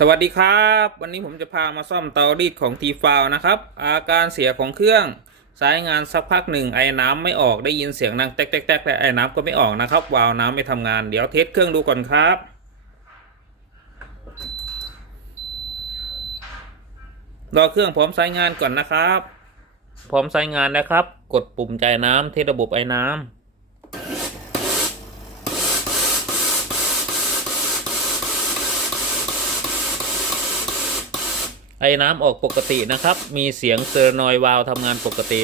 สวัสดีครับวันนี้ผมจะพามาซ่อมเตารีดของทีฟาวนะครับอาการเสียของเครื่องใช้งานสักพักหนึ่งไอ้น้ำไม่ออกได้ยินเสียงดังแตกแตกแตกแต่ไอ้น้ำก็ไม่ออกนะครับวาล์วน้ำไม่ทำงานเดี๋ยวเทสเครื่องดูก่อนครับรอเครื่องพร้อมใช้งานก่อนนะครับพร้อมใช้งานแล้วครับกดปุ่มจ่ายน้ำเทสระบบไอ้น้ำไอ้น้ำออกปกตินะครับมีเสียงเซอร์นอยวาล์วทำงานปกติ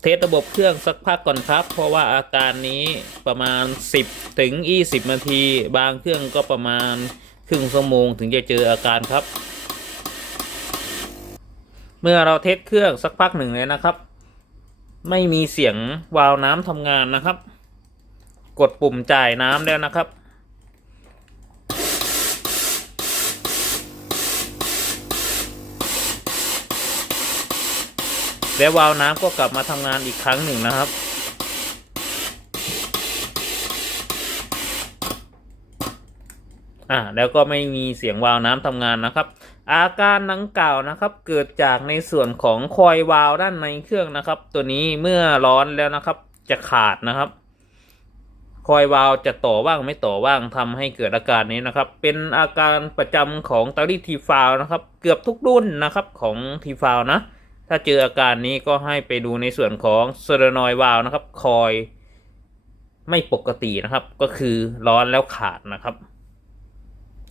เทสระบบเครื่องสักพักก่อนครับเพราะว่าอาการนี้ประมาณ10 ถึง 20 นาทีบางเครื่องก็ประมาณครึ่งชั่วโมงถึงจะเจออาการครับเมื่อเราเทสเครื่องสักพักหนึ่งเลยนะครับไม่มีเสียงวาล์วน้ำทำงานนะครับกดปุ่มจ่ายน้ำแล้วนะครับแล้ววาล์วน้ำก็กลับมาทำงานอีกครั้งหนึ่งนะครับแล้วก็ไม่มีเสียงวาล์วน้ำทำงานนะครับอาการดังกล่าวนะครับเกิดจากในส่วนของคอยวาล์วด้านในเครื่องนะครับตัวนี้เมื่อร้อนแล้วนะครับจะขาดนะครับคอยวาล์วจะต่อว่างไม่ต่อว่างทำให้เกิดอาการนี้นะครับเป็นอาการประจำของเตารีดทีฟาวนะครับเกือบทุกรุ่นนะครับของทีฟาวนะถ้าเจออาการนี้ก็ให้ไปดูในส่วนของโซเลนอยวาล์วนะครับคอยไม่ปกตินะครับก็คือร้อนแล้วขาดนะครับ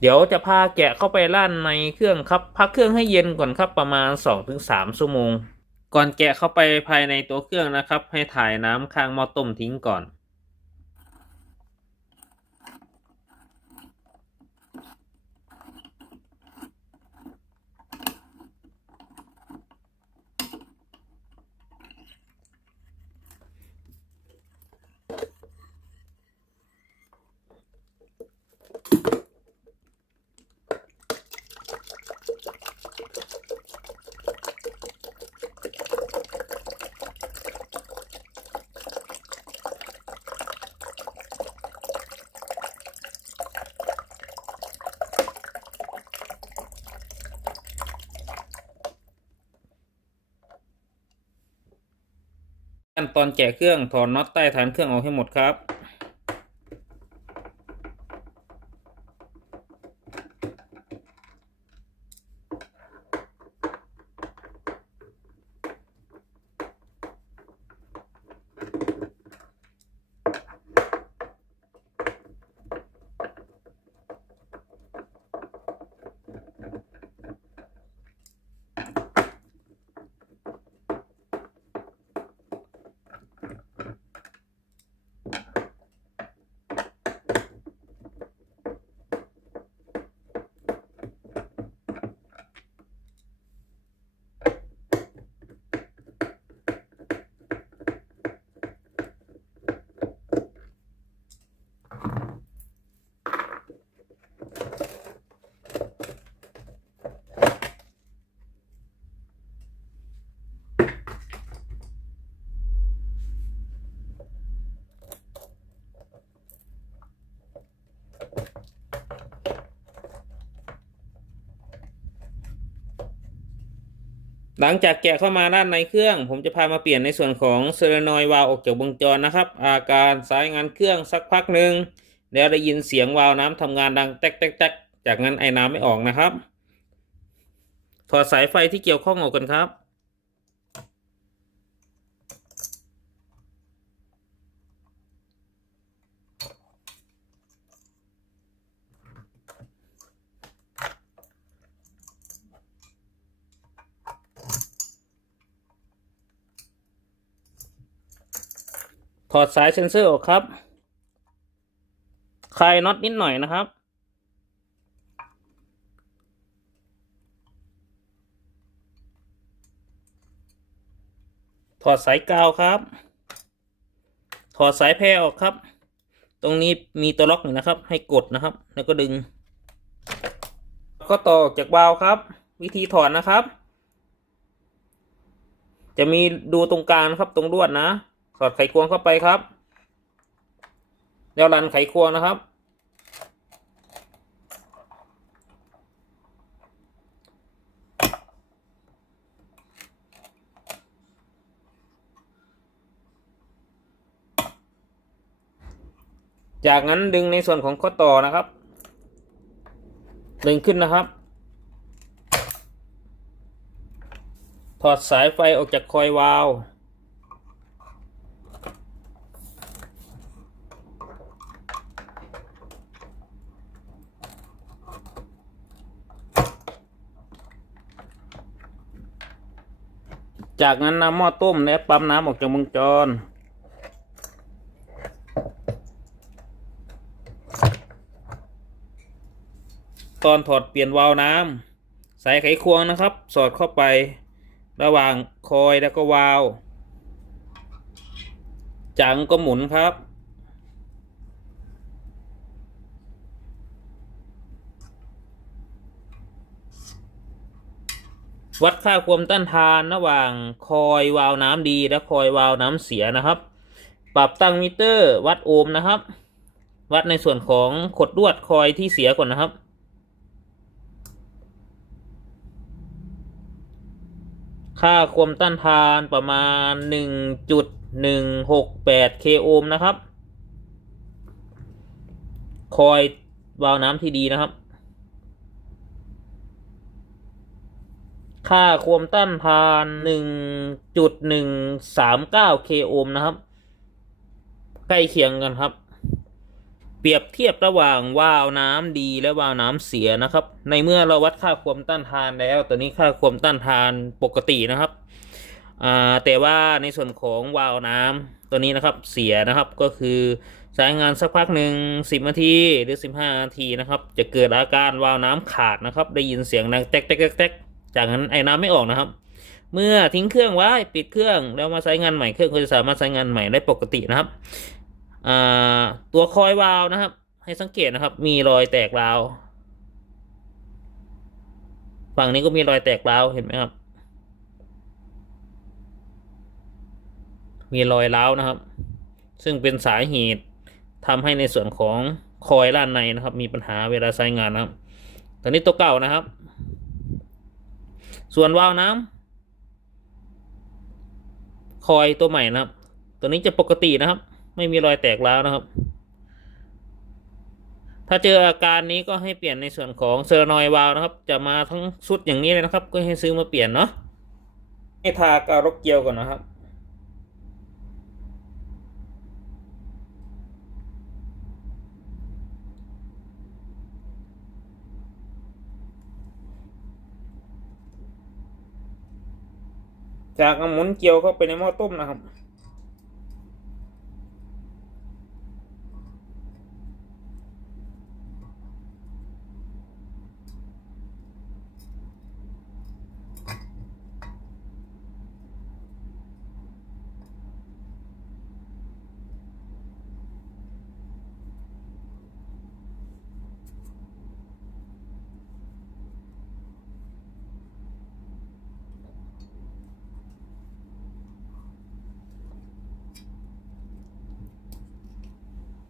เดี๋ยวจะพาแกะเข้าไปลั่นในเครื่องครับพักเครื่องให้เย็นก่อนครับประมาณ 2-3 ชั่วโมงก่อนแกะเข้าไปภายในตัวเครื่องนะครับให้ถ่ายน้ำข้างหม้อต้มทิ้งก่อน ขั้นตอนแกะเครื่องถอดน็อตใต้ฐานเครื่องออกให้หมดครับหลังจากแกะเข้ามาด้านในเครื่องผมจะพามาเปลี่ยนในส่วนของโซเลนอยวาล์วออกจากวงจรนะครับอาการสายงานเครื่องสักพักหนึ่งแล้วได้ยินเสียงวาล์วน้ำทำงานดังแตกแตกแตกจากนั้นไอ้น้ำไม่ออกนะครับถอดสายไฟที่เกี่ยวข้องออกกันครับถอดสายเซ็นเซอร์ออกครับคลายน็อตนิดหน่อยนะครับถอดสายกาวครับถอดสายแพรออกครับตรงนี้มีตัวล็อกอยู่นะครับให้กดนะครับแล้วก็ดึงก็ต่อจากวาล์วครับ วิธีถอดนะครับ จะมีดูตรงกลางนะครับตรงลวดนะสอดไขควงเข้าไปครับแล้วรันไขควงนะครับจากนั้นดึงในส่วนของข้อต่อนะครับดึงขึ้นนะครับถอดสายไฟออกจากคอยวาล์วจากนั้นนำหม้อต้มและปั๊มน้ำออกจากวงจรตอนถอดเปลี่ยนวาล์วน้ำสายไขควงนะครับสอดเข้าไประหว่างคอยแล้วก็วาล์วจากนั้นก็หมุนครับวัดค่าความต้านทานระหว่างคอยวาล์วน้ำดีและคอยวาล์วน้ำเสียนะครับปรับตั้งมิเตอร์วัดโอห์มนะครับวัดในส่วนของขดลวดคอยที่เสียก่อนนะครับค่าความต้านทานประมาณ 1.168 k โอห์มนะครับคอยวาล์วน้ำที่ดีนะครับค่าความต้านทาน 1.139 k โอห์มนะครับใกล้เคียงกันครับเปรียบเทียบระหว่างวาล์วน้ำดีและวาล์วน้ำเสียนะครับในเมื่อเราวัดค่าความต้านทานแล้วตัวนี้ค่าความต้านทานปกตินะครับแต่ว่าในส่วนของวาล์วน้ำตัวนี้นะครับเสียนะครับก็คือใช้งานสักพักหนึ่ง10 นาทีหรือ15 นาทีนะครับจะเกิดอาการวาล์วน้ำขาดนะครับได้ยินเสียงดังแตกแตกแตกจากนั้นไอ้น้ำไม่ออกนะครับเมื่อทิ้งเครื่องไว้ปิดเครื่องแล้วมาใช้งานใหม่เครื่องก็จะสามารถใช้งานใหม่ได้ปกตินะครับตัวคอยวาล์วนะครับให้สังเกตนะครับมีรอยแตกร้าวฝั่งนี้ก็มีรอยแตกร้าวเห็นไหมครับมีรอยร้าวนะครับซึ่งเป็นสาเหตุทำให้ในส่วนของคอยด้านในนะครับมีปัญหาเวลาใช้งานนะครับตัวนี้ตัวเก่านะครับส่วนวาล์วน้ำคอยตัวใหม่นะครับตัวนี้จะปกตินะครับไม่มีรอยแตกร้าวนะครับถ้าเจออาการนี้ก็ให้เปลี่ยนในส่วนของเซอร์นอยวาล์วนะครับจะมาทั้งชุดอย่างนี้เลยนะครับก็ให้ซื้อมาเปลี่ยนเนาะให้ทากาวรกเกลียวก่อนนะครับจากหมุนเกลียวเข้าไปในหม้อต้มนะครับ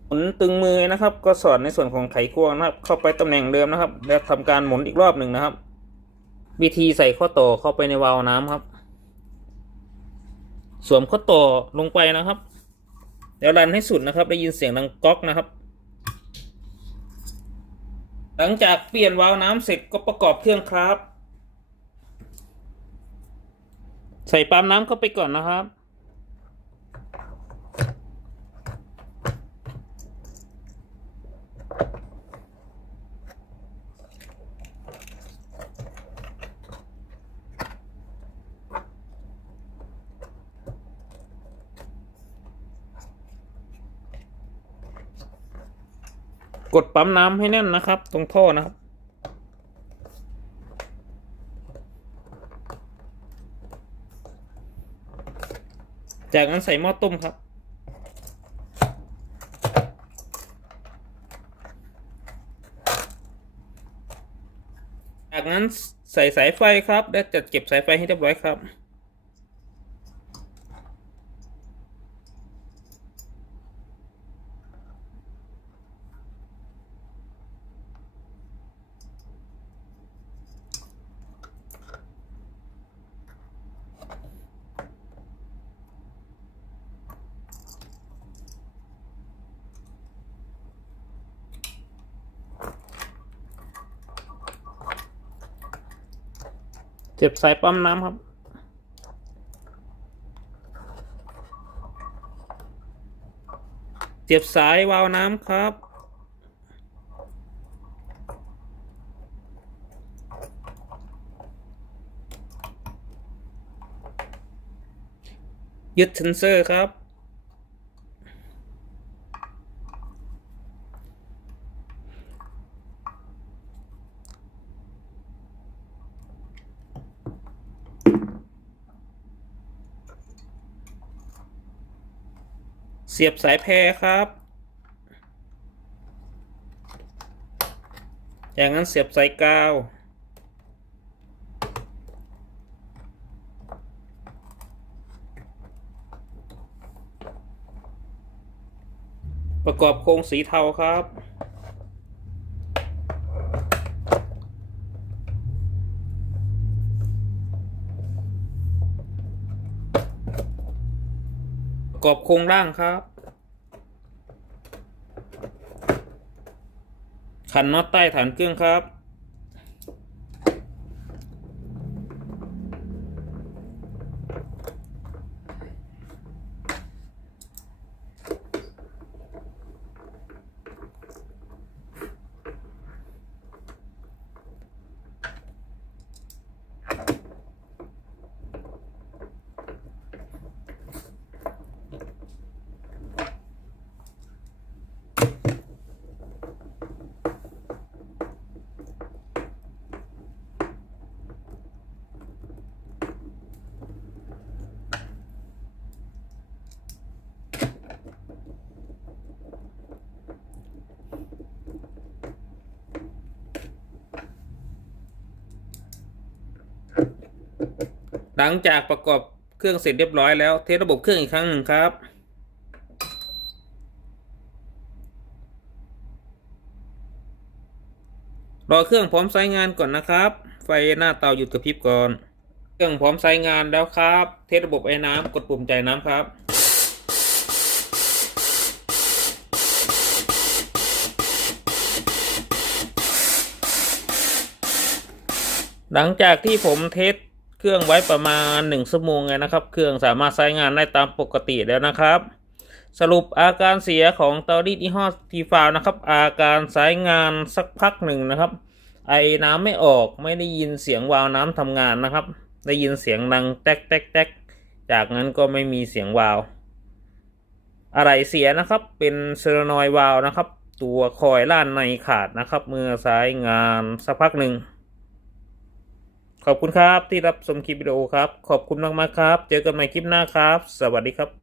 หมุนตึงมือนะครับก็สอดในส่วนของไขควงนะครับเข้าไปตำแหน่งเดิมนะครับแล้วทำการหมุนอีกรอบหนึ่งนะครับวิธีใส่ข้อต่อเข้าไปในวาล์วน้ำครับสวมข้อต่อลงไปนะครับแล้วรันให้สุดนะครับได้ยินเสียงดังก๊อกนะครับหลังจากเปลี่ยนวาล์วน้ำเสร็จก็ประกอบเครื่องครับใส่ปั๊มน้ำเข้าไปก่อนนะครับกดปั๊มน้ำให้แน่นนะครับตรงท่อนะครับจากนั้นใส่หม้อต้มครับจากนั้น ใส่สายไฟครับและจัดเก็บสายไฟให้เรียบร้อยครับเสียบสายปั๊มน้ำครับเสียบสายวาล์วน้ำครับยึดเซนเซอร์ครับเสียบสายแพรครับจากนั้นเสียบสายกาวประกอบโครงสีเทาครับประกอบโครงล่างครับขันน็อตใต้ฐานเครื่องครับหลังจากประกอบเครื่องเสร็จเรียบร้อยแล้วเทสระบบเครื่องอีกครั้งหนึ่งครับรอเครื่องพร้อมใช้งานก่อนนะครับไฟหน้าเตาหยุดกระพริบก่อนเครื่องพร้อมใช้งานแล้วครับเทสระบบไอ้น้ำกดปุ่มจ่ายน้ำครับหลังจากที่ผมเทสเครื่องไว้ประมาณ1 ชั่วโมงไงนะครับเครื่องสามารถใช้งานได้ตามปกติแล้วนะครับสรุปอาการเสียของเตารีดยี่ห้อทีฟาวนะครับอาการใช้งานสักพักหนึ่งนะครับไอน้ำไม่ออกไม่ได้ยินเสียงวาล์วน้ำทำงานนะครับได้ยินเสียงดังแต๊กแต๊กแต๊กจากนั้นก็ไม่มีเสียงวาล์วอะไรเสียนะครับเป็นโซเลนอยด์วาล์วนะครับตัวคอยล์ด้านในขาดนะครับเมื่อใช้งานสักพักหนึ่งขอบคุณครับที่รับชมคลิปวิดีโอครับขอบคุณมากๆครับเจอกันใหม่คลิปหน้าครับสวัสดีครับ